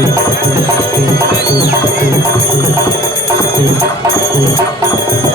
Thank you.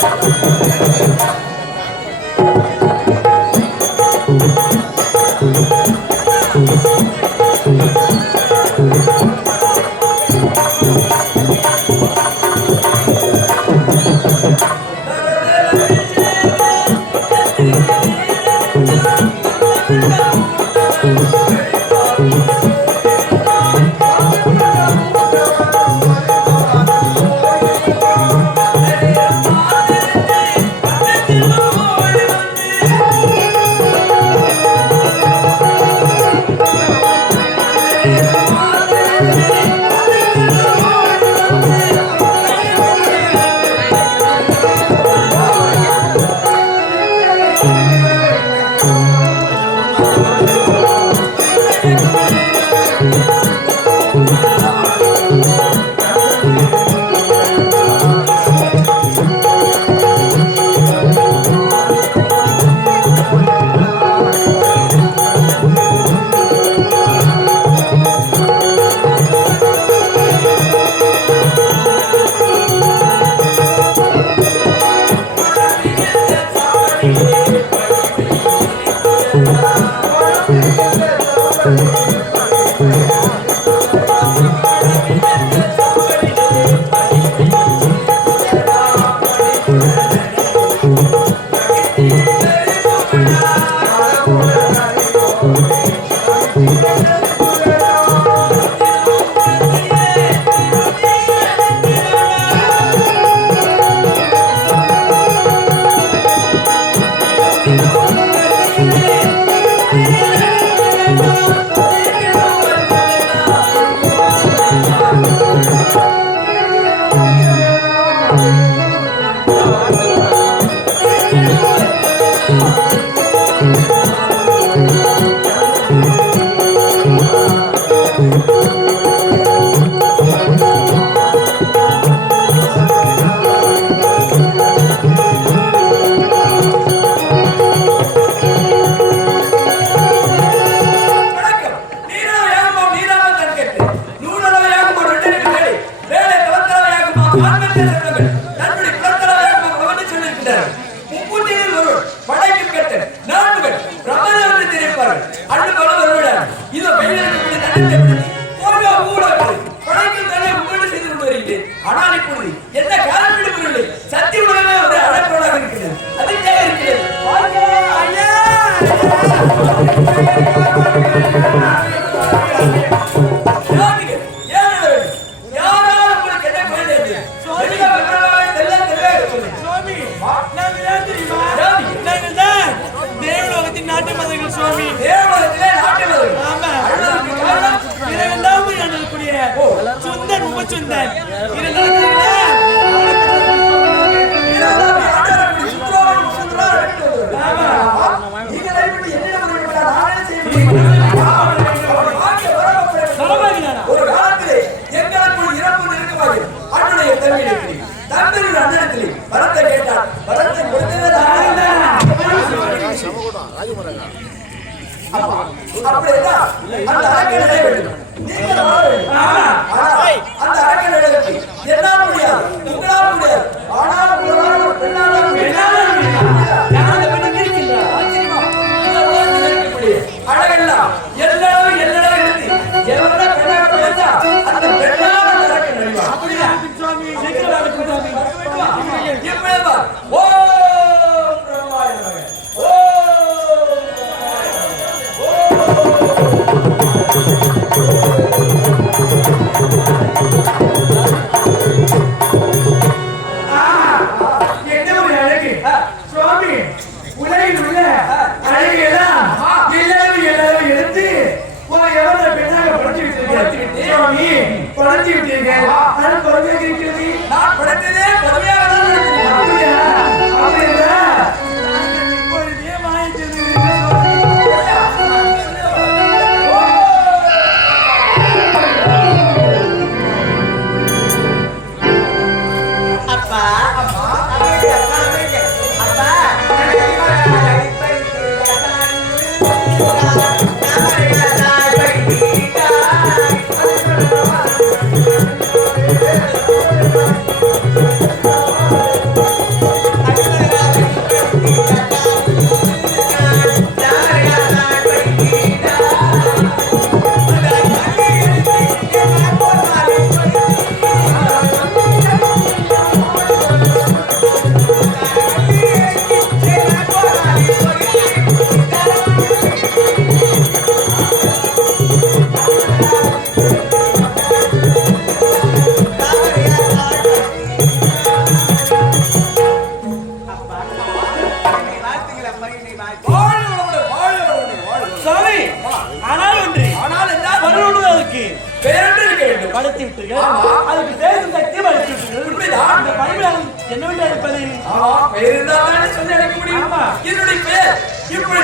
பெயர் இருந்தால் சொல்லி அழைக்க முடியும். என்னுடைய பெயர் இப்படி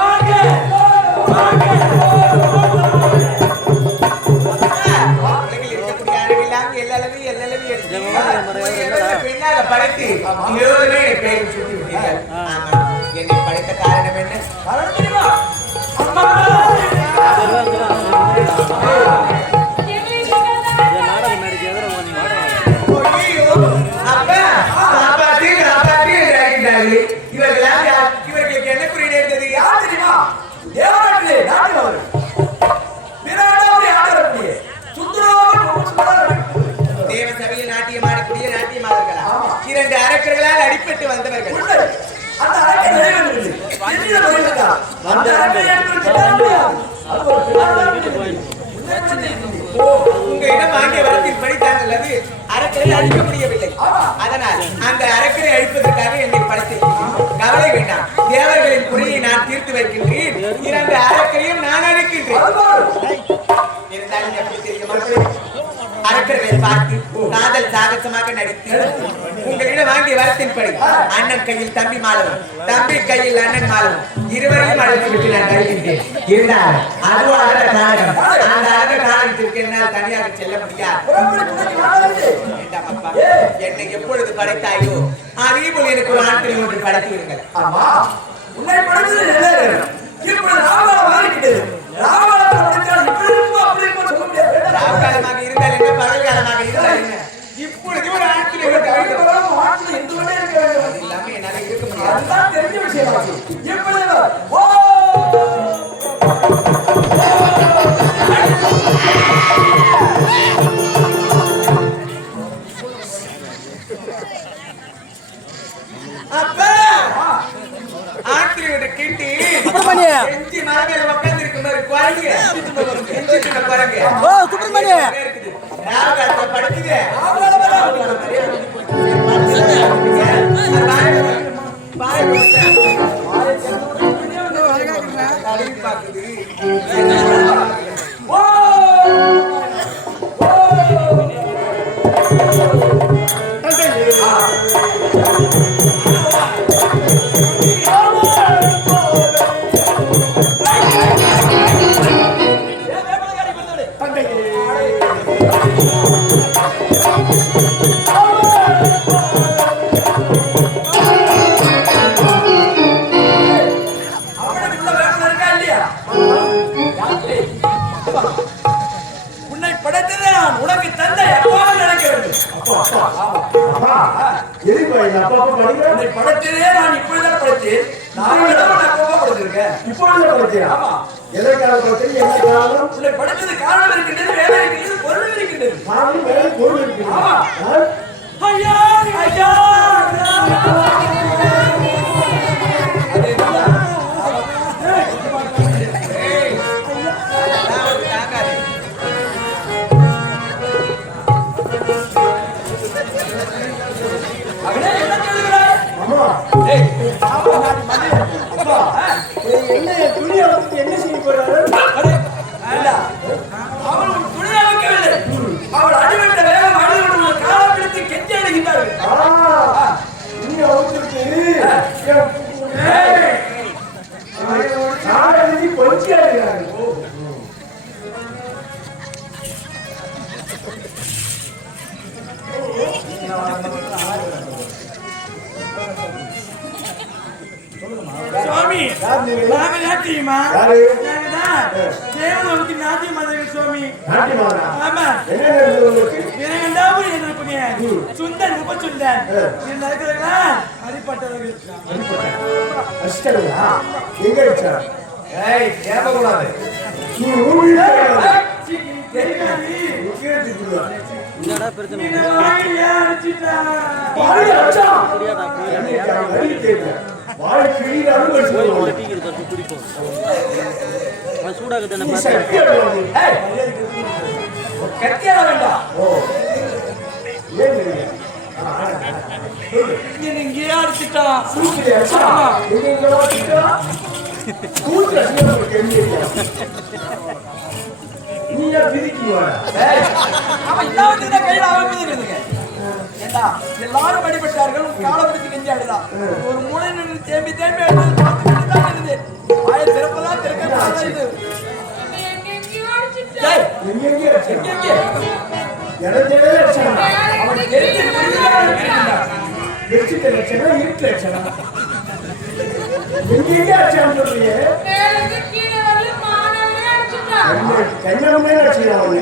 வாங்க, வாங்க. படைத்து விட்டீர்கள். என்னை படைத்த காரணம் என்ன காரணம் தெரியுமா? அடிபட்டு வந்தவர்கள். அந்த. என்னிடம் வருகிறதா? அந்த உங்களிடம் வாங்கிய வரத்தில் படித்தாங்கள் அது அரக்கரை அழிக்க முடியவில்லை. அதனால் அந்த அரக்கரை அழிப்பதற்காக என்னை படைத்திருக்கிறேன் கவலை வேண்டாம். தேவர்களின் குறையை நான் தீர்த்து வைக்கின்றேன். இரண்டு அரக்கரையும் நான் அழிக்கின்றேன். இருந்தாலும் எப்படி தெரியுமா பார்த்து காதல் சாகசமாக நடித்து உங்களிடம் வாங்கிய வரத்தின்படி அண்ணன் கையில் தம்பி மாலவன் தம்பி கையில் அண்ணன் மாலவன் இருவரையும் அழைத்து விட்டு நான் வருகின்றேன். இருந்தால் அது அழக காரணம் அந்த அழக காரணத்திற்கு என்னால் தனியாக செல்ல முடியாது. என்னை எப்பொழுது படைத்தாயோ அதே போல் எனக்கு ஒரு ஆட்களை ஒன்று படைத்து விடுங்கள். ஆமா. உன்னை படைத்தது நல்லது. இப்படி ராவணன் அதுதான் Amen. படைத்திருக்கேன் ஆமா. உன்னை படைத்தது காரணம் இருக்கின்றது வேலை இருக்கின்றது பொருள் இருக்கின்றது. ஆமா. ஐயா ஐயா? அவனே என்ன சொல்லுகிறாய் ஏய், அப்பா, என்ன செய்ய போறாரு? சுந்தன் இது நடக்கிறீங்களா அடிப்பட்டவர்கள் எங்க வச்சா ஏய், கேட்கக்கூடாது. நீ ஊழிய தெரியாது என்னடா நீங்க வாங்கி அடிச்சிட்டாங்க வாய் அடிச்சா? வழி கேட்க வாய் கிழியாலும் வச்சு சூடாக்குது நீ சக்தி அடைவாங்க. ஏய், கத்தியால வேண்டாம். ஏன் இங்க இங்கேயே அடிச்சிட்டான் சூத்திரி அடிச்சா எங்க எங்க வச்சுட்டா கூட்டுல சீக்கிரம் கெஞ்சி நீ ஏன் பிரிக்கி வர ஏய், அவன் இல்லாம கையில அவன் இருக்குதுங்க ஏண்டா? எல்லாரும் அடிபட்டார்கள். கெஞ்சி ஆடுதான் ஒரு மூளை நின்று தேம்பி தேம்பி பார்த்துக்கிட்டு தான் இருந்தது வாயை திறப்பதான் திறக்க இது. எங்க, எங்க? இடத்துல லட்சணம் அவன் கண்ணமே லட்சணம்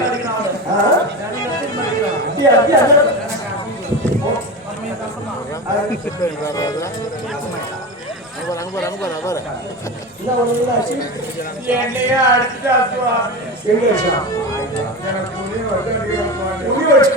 என்னையா எங்க எனக்கு புரிய வச்சு